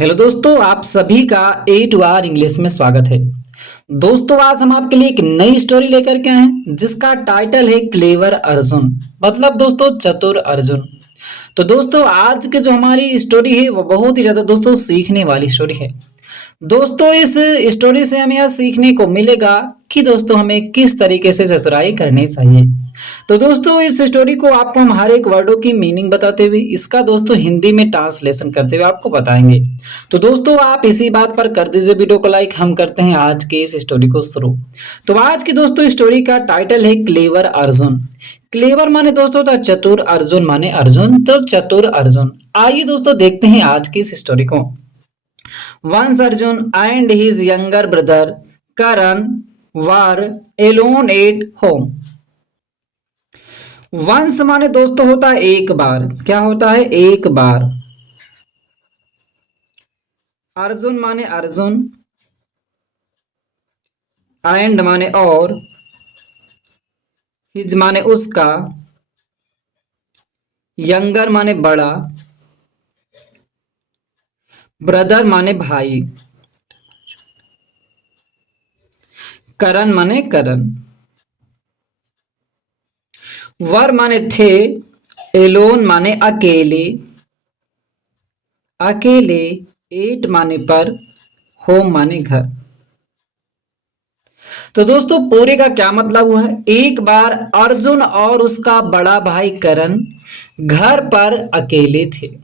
Hello दोस्तों, आप सभी का ए टू आर इंग्लिश में स्वागत है। दोस्तों, आज हम आपके लिए एक नई स्टोरी लेकर के आए हैं जिसका टाइटल है क्लेवर अर्जुन। मतलब दोस्तों चतुर अर्जुन। तो दोस्तों आज की जो हमारी स्टोरी है वो बहुत ही ज्यादा दोस्तों सीखने वाली स्टोरी है। दोस्तों इस स्टोरी से हमें यह सीखने को मिलेगा कि दोस्तों हमें किस तरीके से ससुराई करनी चाहिए। तो दोस्तों इस स्टोरी को आपको हम हर एक वर्डों की मीनिंग बताते हुए इसका दोस्तों हिंदी में ट्रांसलेशन करते हुए आपको बताएंगे। तो दोस्तों आप इसी बात पर कर दीजिए वीडियो को लाइक। हम करते हैं आज की इस स्टोरी को शुरू। तो आज की दोस्तों स्टोरी का टाइटल है क्लेवर अर्जुन। क्लेवर माने दोस्तों था चतुर, अर्जुन माने अर्जुन, तो चतुर अर्जुन। आइए दोस्तों देखते हैं आज की इस स्टोरी को। Once Arjun and his younger brother Karan were alone at home. Once माने दोस्तों होता है एक बार। क्या होता है? एक बार। अर्जुन माने अर्जुन, एंड माने और, हिज माने उसका, यंगर माने बड़ा, ब्रदर माने भाई, करण माने करण। वर माने थे, एलोन माने अकेले, अकेले, एट माने पर, होम माने घर। तो दोस्तों पूरे का क्या मतलब हुआ है? एक बार अर्जुन और उसका बड़ा भाई करण घर पर अकेले थे।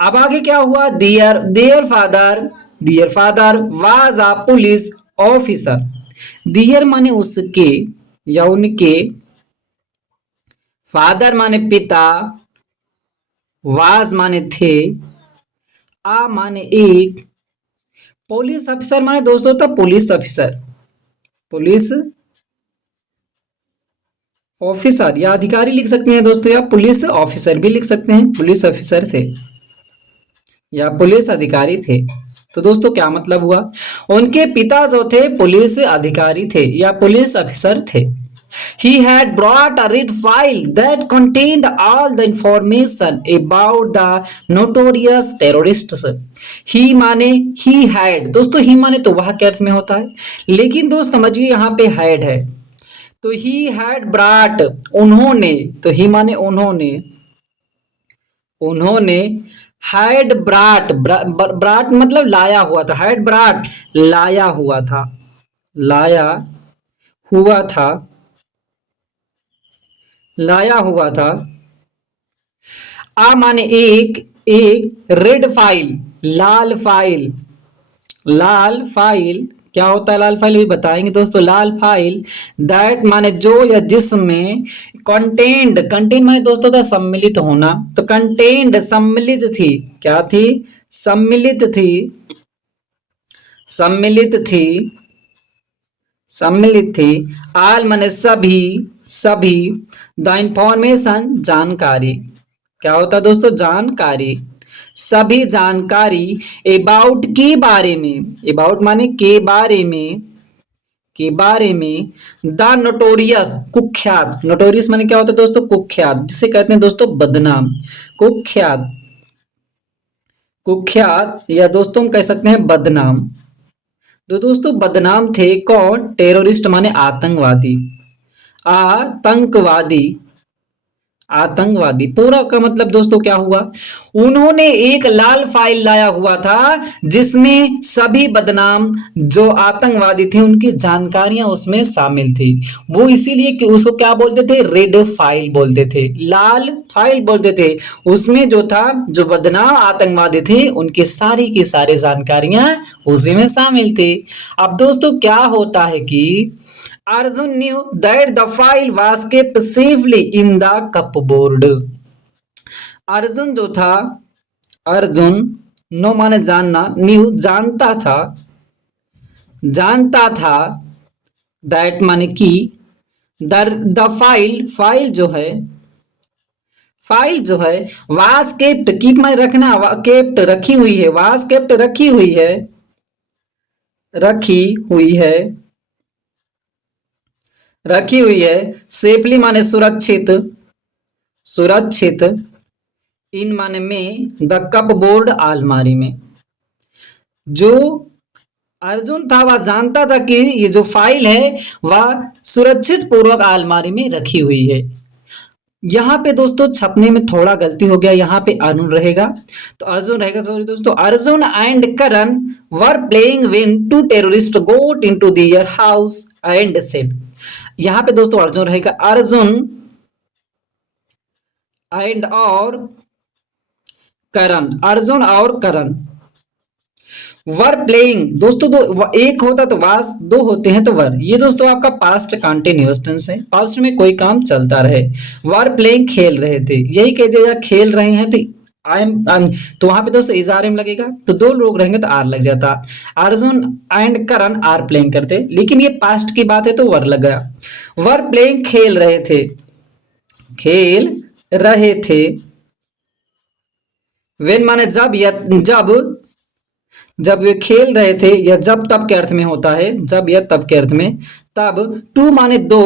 अब आगे क्या हुआ? Their father was a police officer. Their माने उसके या उनके, फादर माने पिता, वाज माने थे, आ माने एक, पुलिस ऑफिसर माने दोस्तों था पुलिस ऑफिसर, पुलिस ऑफिसर या अधिकारी लिख सकते हैं दोस्तों, या पुलिस ऑफिसर भी लिख सकते हैं। पुलिस ऑफिसर थे या पुलिस अधिकारी थे। तो दोस्तों क्या मतलब हुआ? उनके पिता जो थे पुलिस अधिकारी थे या पुलिस ऑफिसर थे। He had brought a red file that contained all the information about the notorious terrorists. He माने he had, दोस्तों he माने तो वह क्या अर्थ में होता है, लेकिन दोस्त समझिए यहाँ पे had है। तो he had brought उन्होंने, तो he माने उन्होंने, उन्होंने हैड ब्राट, ब्राट मतलब लाया हुआ था, हैड ब्राट लाया हुआ था, लाया हुआ था, लाया हुआ था। आ माने एक, एक, रेड फाइल लाल फाइल, लाल फाइल क्या होता है? लाल फाइल भी बताएंगे दोस्तों। लाल फाइल दैट माने जो या जिसमें, कंटेंड, कंटेंट माने दोस्तों था सम्मिलित होना, तो कंटेंड सम्मिलित थी। क्या थी? सम्मिलित थी, सम्मिलित थी, सम्मिलित थी। आल माने सभी, सभी, द इंफॉर्मेशन जानकारी। क्या होता है दोस्तों? जानकारी, सभी जानकारी, अबाउट के बारे में, अबाउट माने के बारे में, के बारे में, द नोटोरियस कुख्यात, नोटोरियस माने क्या होता है दोस्तों? कुख्यात, जिसे कहते हैं दोस्तों बदनाम, कुख्यात, कुख्यात या दोस्तों हम कह सकते हैं बदनाम। तो दोस्तों बदनाम थे कौन? टेररिस्ट माने आतंकवादी, आतंकवादी, आतंकवादी। पूरा का मतलब दोस्तों क्या हुआ? उन्होंने एक लाल फाइल लाया हुआ था जिसमें सभी बदनाम जो आतंकवादी थे उनकी जानकारियां उसमें शामिल थी। वो इसीलिए कि उसको क्या बोलते थे? रेड फाइल बोलते थे, लाल फाइल बोलते थे। उसमें जो था, जो बदनाम आतंकवादी थे उनकी सारी की सारी जानकारियां उसी में शामिल थी। अब दोस्तों क्या होता है कि Arjun knew that the file was kept safely in the cupboard. Arjun जो था, अर्जुन नो माने जानना, न्यू जानता था, जानता था, दैट माने की, द फाइल, फाइल जो है, फाइल जो है, वास केप्ट, कीप में रखना, केप्ट रखी हुई है, वास केप्ट रखी हुई है, रखी हुई है, रखी हुई है, सेफली माने सुरक्षित, सुरक्षित, इन माने में द कपबोर्ड अलमारी में। जो अर्जुन था वह जानता था कि ये जो फाइल है वह सुरक्षित पूर्वक अलमारी में रखी हुई है। यहाँ पे दोस्तों छपने में थोड़ा गलती हो गया, यहाँ पे अरुण रहेगा तो अर्जुन रहेगा। सॉरी दोस्तों, Arjun and Karan were playing when two terrorist got into their house and said. यहाँ पे दोस्तों अर्जुन रहेगा, अर्जुन एंड और करण, अर्जुन और करण वर प्लेइंग। दोस्तों दो एक होता तो वास, दो होते हैं तो वर। ये दोस्तों आपका पास्ट कंटिन्यूअस टेंस है, पास्ट में कोई काम चलता रहे। वर प्लेइंग खेल रहे थे, यही कह दिया खेल रहे हैं तो आई एम, तो वहां पे दोस्तों इज आर एम लगेगा, तो दो लोग रहेंगे तो आर लग जाता। Arjun and Karan are playing करते, लेकिन ये पास्ट की बात है तो वर लग गया। वर प्लेइंग खेल रहे थे, खेल रहे थे। वेन माने जब, या जब, जब वे खेल रहे थे, या जब तब के अर्थ में होता है, जब या तब के अर्थ में। तब टू माने दो,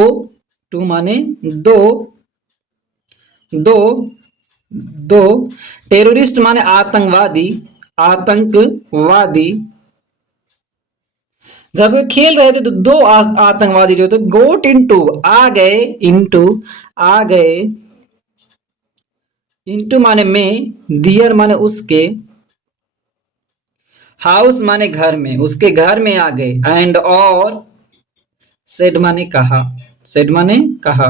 टू माने दो, दो, दो टेररिस्ट माने आतंकवादी, आतंकवादी। जब वे खेल रहे थे तो दो आतंकवादी जो थे गोट इनटू आ गए, इनटू आ गए, इनटू माने में, दियर माने उसके, हाउस माने घर में, उसके घर में आ गए, एंड और सेड माने कहा, सेड माने कहा।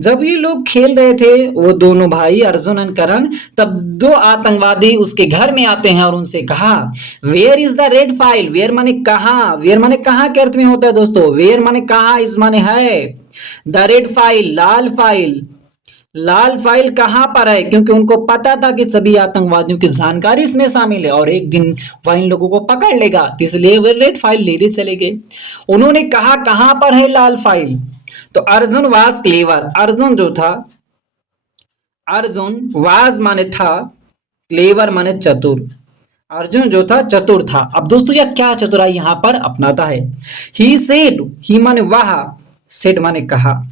जब ये लोग खेल रहे थे वो दोनों भाई अर्जुन एंड करण, तब दो आतंकवादी उसके घर में आते हैं और उनसे कहा where is the red file. Where माने कहा, वेयर माने कहा के अर्थ में होता है दोस्तों, वेयर माने कहा, इज माने है। The red file Lal file, Lal file कहां पर है, क्योंकि उनको पता था कि सभी आतंकवादियों की जानकारी इसमें शामिल है और एक दिन वह इन लोगों को पकड़ लेगा, तो इसलिए वे रेड फाइल लेने चले गए। उन्होंने कहा कहां पर है लाल फाइल, तो अर्जुन वाज क्लेवर, अर्जुन जो था, अर्जुन वाज माने था, क्लेवर माने चतुर, अर्जुन जो था चतुर था। अब दोस्तों यह क्या चतुराई यहां पर अपनाता है, ही सेड, ही माने वह, सेड माने कहा,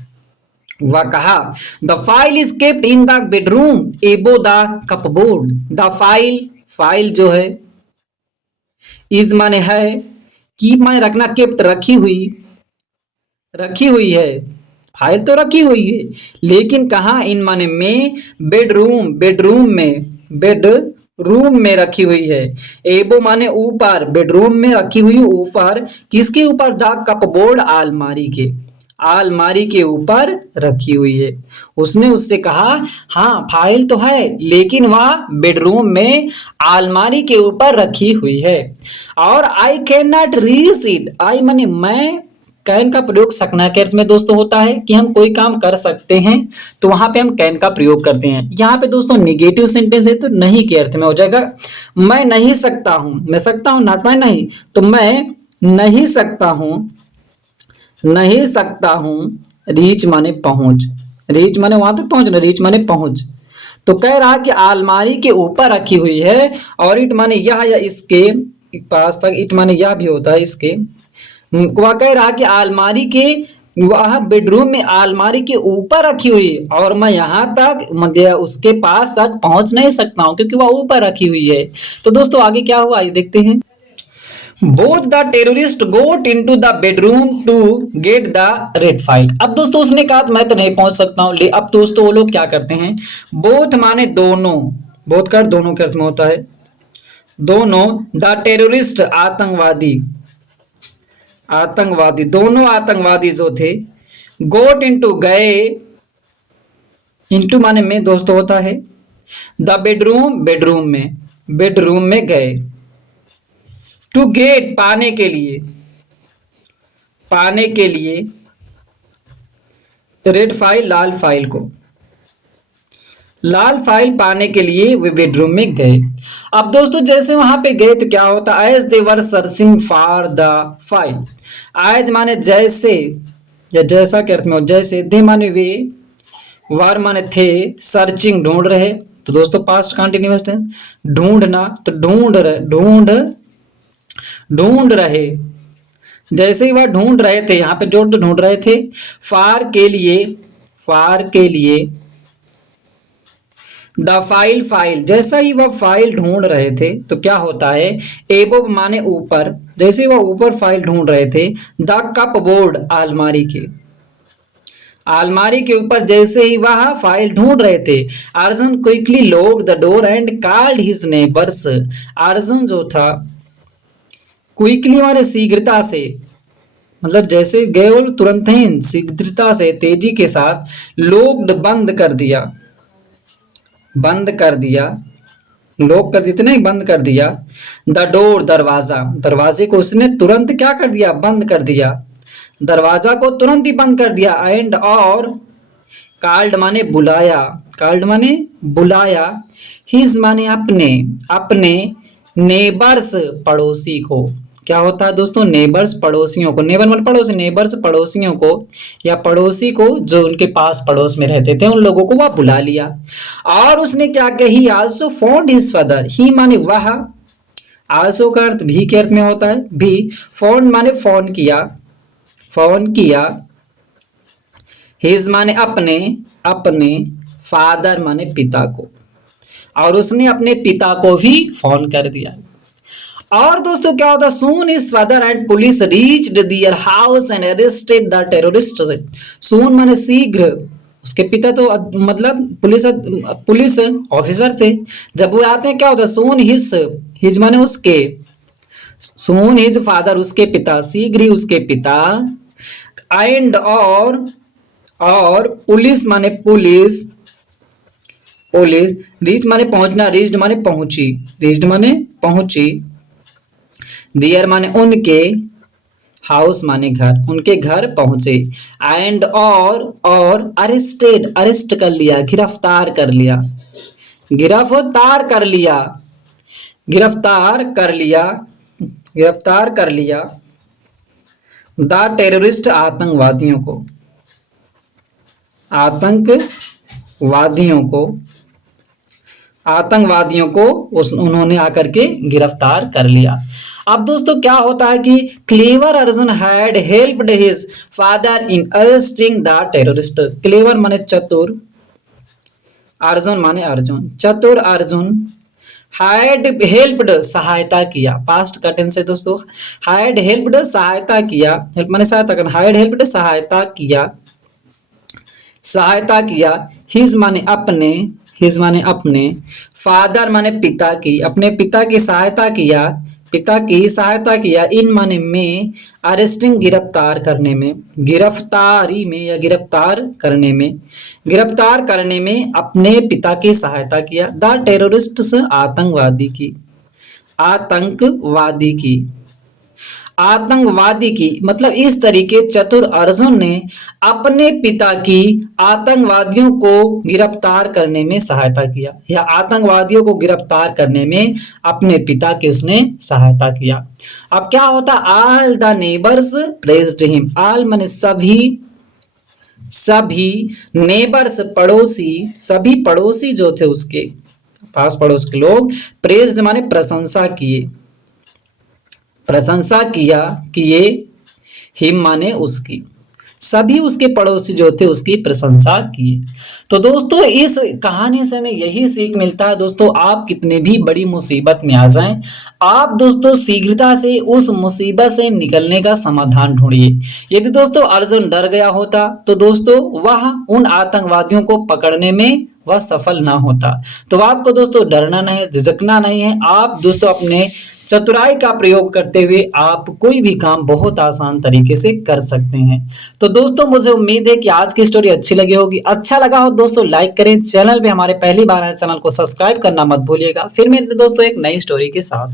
वह कहा the file is kept in the bedroom एबो the cupboard. The file, file जो है, इज माने है, कीप माने रखना, केप्ट रखी हुई, रखी हुई है, फाइल तो रखी हुई है लेकिन कहा, इन माने में, बेडरूम, बेडरूम में, बेडरूम में रखी हुई है। एबो माने ऊपर, बेडरूम में रखी हुई ऊपर, किसके ऊपर, द कपबोर्ड अलमारी के, अलमारी के ऊपर रखी हुई है। उसने उससे कहा हाँ फाइल तो है लेकिन वह बेडरूम में अलमारी के ऊपर रखी हुई है। और I can not reach it, I माने मैं, कैन का प्रयोग सकना के अर्थ में दोस्तों होता है कि हम कोई काम कर सकते हैं तो वहां पे हम कैन का प्रयोग करते हैं। यहाँ पे दोस्तों निगेटिव सेंटेंस है तो नहीं के अर्थ में हो जाएगा, मैं नहीं सकता हूं, मैं सकता हूं नॉट मैं नहीं, तो मैं नहीं सकता हूं, नहीं सकता हूं। रीच माने पहुंच, रीच माने वहां तक पहुंचना, रीच माने पहुंच। तो कह रहा कि अलमारी के ऊपर रखी हुई है, और इट माने यह या इसके पास तक, इट माने यह भी होता है इसके। वह कह रहा कि अलमारी के, वह बेडरूम में अलमारी के ऊपर रखी हुई और मैं यहाँ तक, मैं उसके पास तक पहुंच नहीं सकता हूँ क्योंकि वह ऊपर रखी हुई है। तो दोस्तों आगे क्या हुआ ये देखते हैं। Both the terrorist got into the bedroom to get the red file. अब दोस्तों उसने कहा मैं तो नहीं पहुंच सकता हूं, अब दोस्तों वो लोग क्या करते हैं, बोथ माने दोनों, बोथ का दोनों के अर्थ में होता है, दोनों, द टेररिस्ट आतंकवादी, आतंकवादी, दोनों आतंकवादी जो थे, गोट इनटू गए, इनटू माने में दोस्तों होता है, द बेडरूम, बेडरूम में, बेडरूम में गए, टू गेट पाने के लिए, पाने के लिए, रेड फाइल लाल फाइल को, लाल फाइल पाने के लिए वे बेडरूम में गए। अब दोस्तों जैसे वहां पे गए तो क्या होता, as they were searching for the file. As माने जैसे, या जैसा के अर्थ में हो, जैसे, दे माने वे, वार माने थे, सर्चिंग ढूंढ रहे, तो दोस्तों पास्ट कंटिन्यूअस टेंस, ढूंढना, तो ढूंढ रहे, ढूंढ रहे, जैसे ही वह ढूंढ रहे थे, यहाँ पे जो ढूंढ रहे थे, फार के लिए, फार के लिए, द फाइल फाइल, जैसा ही वह फाइल ढूंढ रहे थे तो क्या होता है, एबोव माने ऊपर, जैसे वह ऊपर फाइल ढूंढ रहे थे, द कप बोर्ड अलमारी के, अलमारी के ऊपर जैसे ही वह फाइल ढूंढ रहे थे, Arjun quickly locked the door and called his neighbours. Arjun जो था क्विकली माने शीघ्रता से, मतलब जैसे गए और तुरंत ही शीघ्रता से तेजी के साथ लॉक्ड बंद कर दिया, बंद कर दिया, लॉक कर जितने बंद कर दिया, द डोर दरवाजा, दरवाजे को उसने तुरंत क्या कर दिया, बंद कर दिया, दरवाजा को तुरंत ही बंद कर दिया। एंड और कॉल्ड माने बुलाया, कॉल्ड माने बुलाया, हिज माने अपने, अपने नेबर्स पड़ोसी को, क्या होता है दोस्तों, नेबर्स पड़ोसियों को, नेबर मतलब पड़ोसी, नेबर्स पड़ोसियों को या पड़ोसी को जो उनके पास पड़ोस में रहते थे उन लोगों को वह बुला लिया। और उसने क्या कही, आल्सो फाउंड हिज फादर, ही माने वह, आल्सो का अर्थ भी के अर्थ में होता है, भी, फाउंड माने फोन किया, फोन किया, हिज माने अपने, अपने, फादर माने पिता को, और उसने अपने पिता को भी फोन कर दिया। और दोस्तों क्या होता, soon his father and police reached their house and arrested the terrorist. Soon माने शीघ्र, उसके पिता तो मतलब पुलिस ऑफिसर थे, जब वो आते हैं क्या होता है, सून हिज माने उसके, सून हिज फादर उसके पिता, शीघ्र ही उसके पिता, एंड और पुलिस माने पुलिस, पुलिस, रीच माने पहुंचना, रीच्ड माने पहुंची, रीच्ड माने पहुंची, देयर माने उनके, हाउस माने घर, उनके घर पहुंचे, एंड और अरेस्टेड, अरेस्ट कर लिया, गिरफ्तार कर लिया, गिरफ्तार कर लिया, गिरफ्तार कर लिया, गिरफ्तार कर लिया, द टेररिस्ट आतंकवादियों को, आतंकवादियों को, आतंकवादियों को उन्होंने आकर के गिरफ्तार कर लिया। अब दोस्तों क्या होता है कि clever Arjun had helped his father in arresting the terrorist. Clever माने चतुर, अर्जुन माने अर्जुन, चतुर अर्जुन, हैड हेल्प्ड सहायता किया, पास्ट का टेंस है दोस्तों, हैड हेल्प्ड सहायता किया, हेल्प माने सहायता करना, हैड हेल्प्ड सहायता किया, सहायता किया, हिज माने अपने, हिज माने अपने, फादर माने पिता की, अपने पिता की सहायता किया, पिता की सहायता किया, इन माने में, अरेस्टिंग गिरफ्तार करने में, गिरफ्तारी में या गिरफ्तार करने में, गिरफ्तार करने में अपने पिता की सहायता किया, द टेररिस्ट्स आतंकवादी की, आतंकवादी की, आतंकवादी की, मतलब इस तरीके चतुर अर्जुन ने अपने पिता की आतंकवादियों को गिरफ्तार करने में सहायता किया, या आतंकवादियों को गिरफ्तार करने में अपने पिता की उसने सहायता किया। अब क्या होता, all the neighbours praised him, all माने सभी, सभी, नेबर्स पड़ोसी, सभी पड़ोसी जो थे उसके पास पड़ोस के लोग, प्रेज्ड माने प्रशंसा किए, प्रशंसा किया, किए, हिम माने उसकी, सभी उसके पड़ोसी जो थे उसकी प्रशंसा किए। तो दोस्तों इस कहानी से हमें यही सीख मिलता है दोस्तों, आप कितने भी बड़ी मुसीबत में आ जाएं, आप दोस्तों शीघ्रता से उस मुसीबत से निकलने का समाधान ढूंढिए। यदि दोस्तों अर्जुन डर गया होता तो दोस्तों वह उन आतंकवादियों को पकड़ने में वह सफल ना होता। तो आपको दोस्तों डरना नहीं, झिझकना नहीं है, आप दोस्तों अपने चतुराई का प्रयोग करते हुए आप कोई भी काम बहुत आसान तरीके से कर सकते हैं। तो दोस्तों मुझे उम्मीद है कि आज की स्टोरी अच्छी लगी होगी, अच्छा लगा हो दोस्तों लाइक करें, चैनल पे हमारे पहली बार आए चैनल को सब्सक्राइब करना मत भूलिएगा। फिर मिलते दोस्तों एक नई स्टोरी के साथ।